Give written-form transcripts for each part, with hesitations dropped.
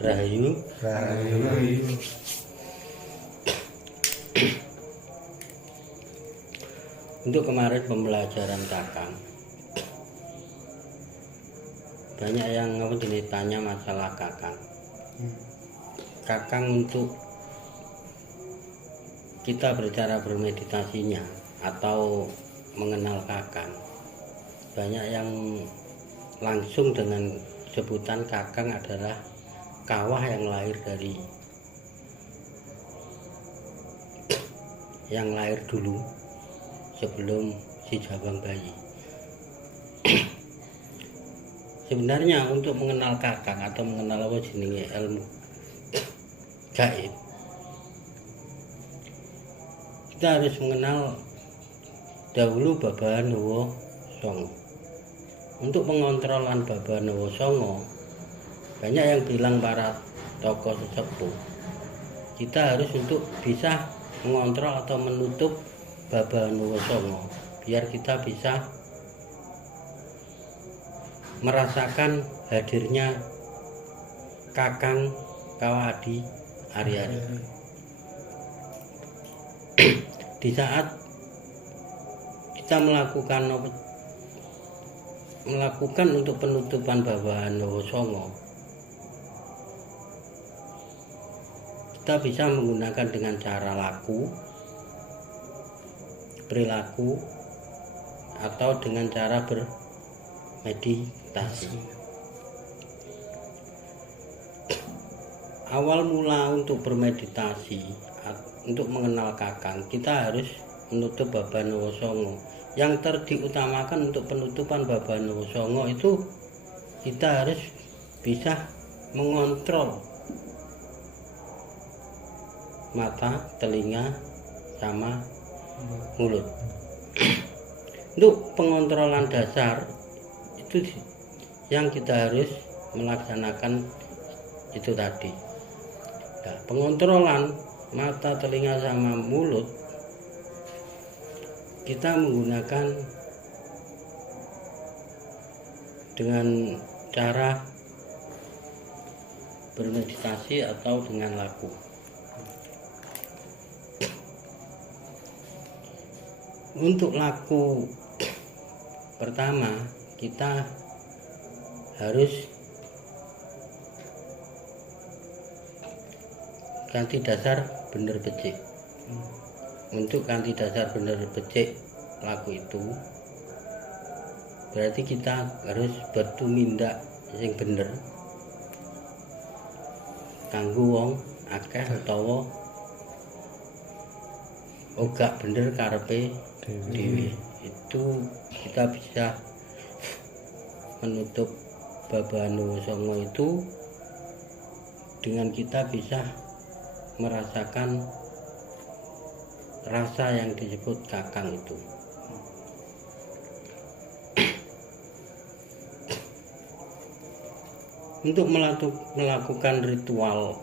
Rahayu. Rahayu. Untuk kemarin pembelajaran Kakang, banyak yang tanya masalah Kakang. Kakang untuk kita bercara bermeditasinya atau mengenal Kakang, banyak yang langsung dengan sebutan Kakang adalah kawah yang lahir dulu sebelum si Jabang bayi. Sebenarnya untuk mengenal Kakang atau mengenal apa jenenge ilmu gaib, kita harus mengenal dahulu Babanowo Songo. Untuk pengontrolan Babanowo Songo, banyak yang bilang para tokoh sesepuh, kita harus untuk bisa mengontrol atau menutup Babanowo Songo biar kita bisa merasakan hadirnya Kakang Kawadi Ari-ari. Di saat kita melakukan untuk penutupan Babanowo Songo, kita bisa menggunakan dengan cara laku, perilaku, atau dengan cara bermeditasi. Awal mula untuk bermeditasi, untuk mengenal Kakang, kita harus menutup Babanowo Songo. Yang terdiutamakan untuk penutupan Babanowo Songo itu kita harus bisa mengontrol mata, telinga, sama mulut. Untuk pengontrolan dasar itu yang kita harus melaksanakan itu tadi. Nah, pengontrolan mata, telinga, sama mulut kita menggunakan dengan cara bermeditasi atau dengan laku. Untuk laku pertama, kita harus ganti dasar bener becik. Untuk ganti dasar bener becik laku itu berarti kita harus bertumindak yang bener kanggo wong akeh utawa ora bener karepe dhewe. Itu kita bisa menutup Babanowo Songo itu dengan kita bisa merasakan rasa yang disebut Kakang itu. Untuk melakukan ritual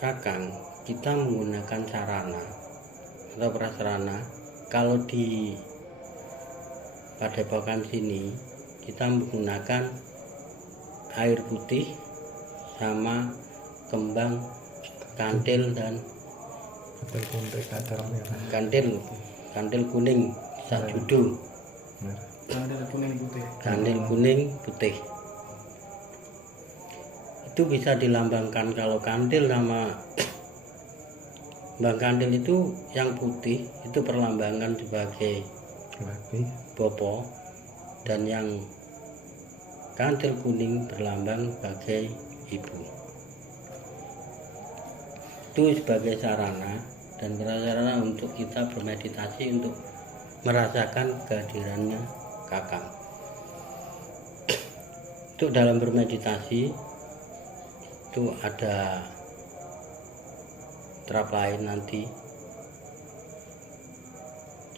Kakang, kita menggunakan sarana atau prasarana. Kalau di Padepokan sini kita menggunakan air putih sama kembang kantil dan kantil kuning sajudu. Kantil kuning putih itu bisa dilambangkan. Kalau kantil sama kembang kantil itu yang putih itu perlambangan sebagai bopo, dan yang kantil kuning berlambang sebagai ibu. Itu sebagai sarana dan prasarana untuk kita bermeditasi untuk merasakan kehadirannya Kakang. Untuk dalam bermeditasi itu ada terap lain, nanti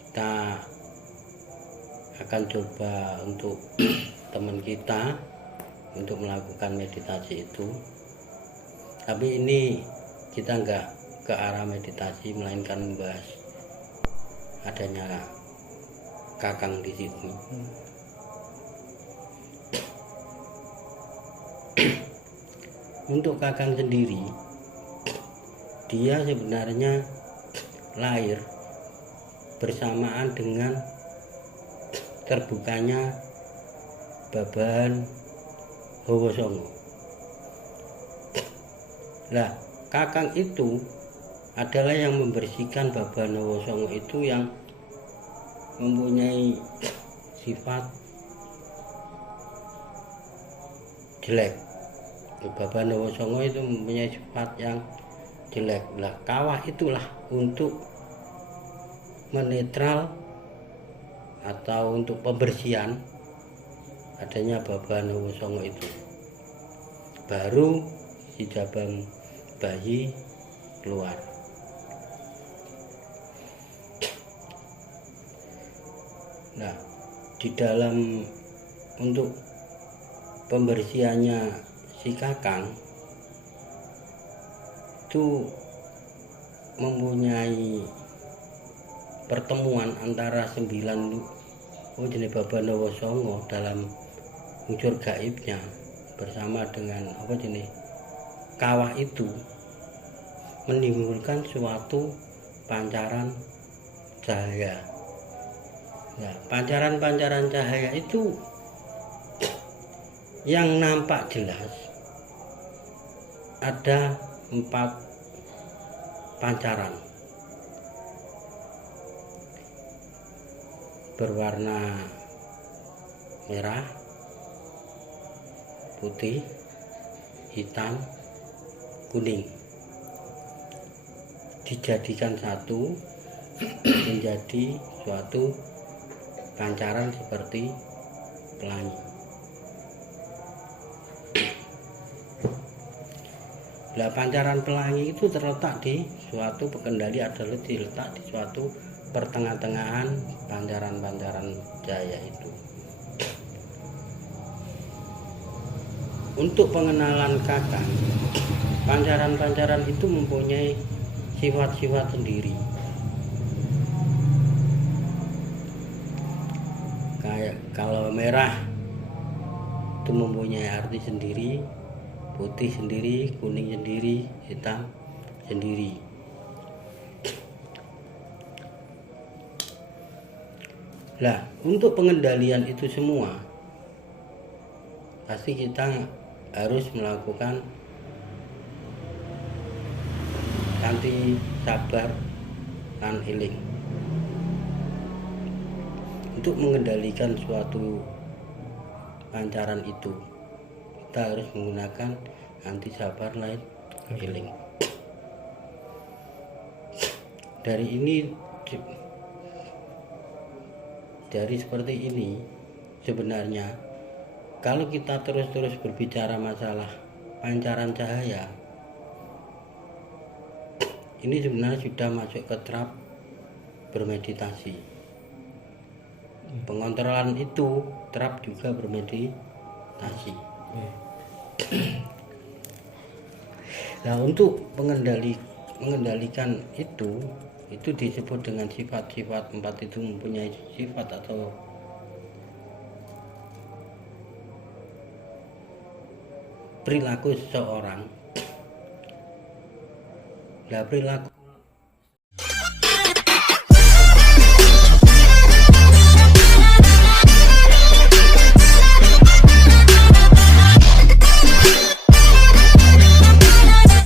kita akan coba untuk teman kita untuk melakukan meditasi itu. Tapi ini kita enggak ke arah meditasi, melainkan membahas adanya Kakang di situ. untuk Kakang sendiri, dia sebenarnya lahir bersamaan dengan terbukanya Babahan Hawa Songo. Lah, Kakang itu adalah yang membersihkan Babahan Hawa Songo itu yang mempunyai sifat jelek. Babahan Hawa Songo itu mempunyai sifat yang jelek. Lah, kawah itulah untuk menetral atau untuk pembersihan adanya Babahan Hawa Songo itu. Baru si Jabang Bayi keluar. Nah, di dalam untuk pembersihannya si Kakang itu mempunyai pertemuan antara 9 jenis Babahan Hawa Songo dalam unsur gaibnya bersama dengan jenis kawah itu menimbulkan suatu pancaran cahaya. Nah, pancaran-pancaran cahaya itu yang nampak jelas ada 4 pancaran berwarna merah, putih, hitam, kuning, dijadikan satu menjadi suatu pancaran seperti pelangi. Nah, pancaran pelangi itu terletak di suatu pengendali adalah diletak di suatu pertengah-tengahan pancaran-pancaran cahaya itu. Untuk pengenalan Kakang, pancaran-pancaran itu mempunyai sifat-sifat sendiri. Kayak kalau merah itu mempunyai arti sendiri, putih sendiri, kuning sendiri, hitam sendiri. Nah, untuk pengendalian itu semua pasti kita harus melakukan kanthi sabar dan healing. Untuk mengendalikan suatu pancaran itu kita harus menggunakan anti sabar light healing. Dari seperti ini sebenarnya kalau kita terus-terus berbicara masalah pancaran cahaya, ini sebenarnya sudah masuk ke tahap bermeditasi. Pengontrolan itu terap juga bermeditasi. Nah, untuk mengendalikan itu disebut dengan sifat-sifat 4 itu mempunyai sifat atau perilaku seseorang. Nah, perilaku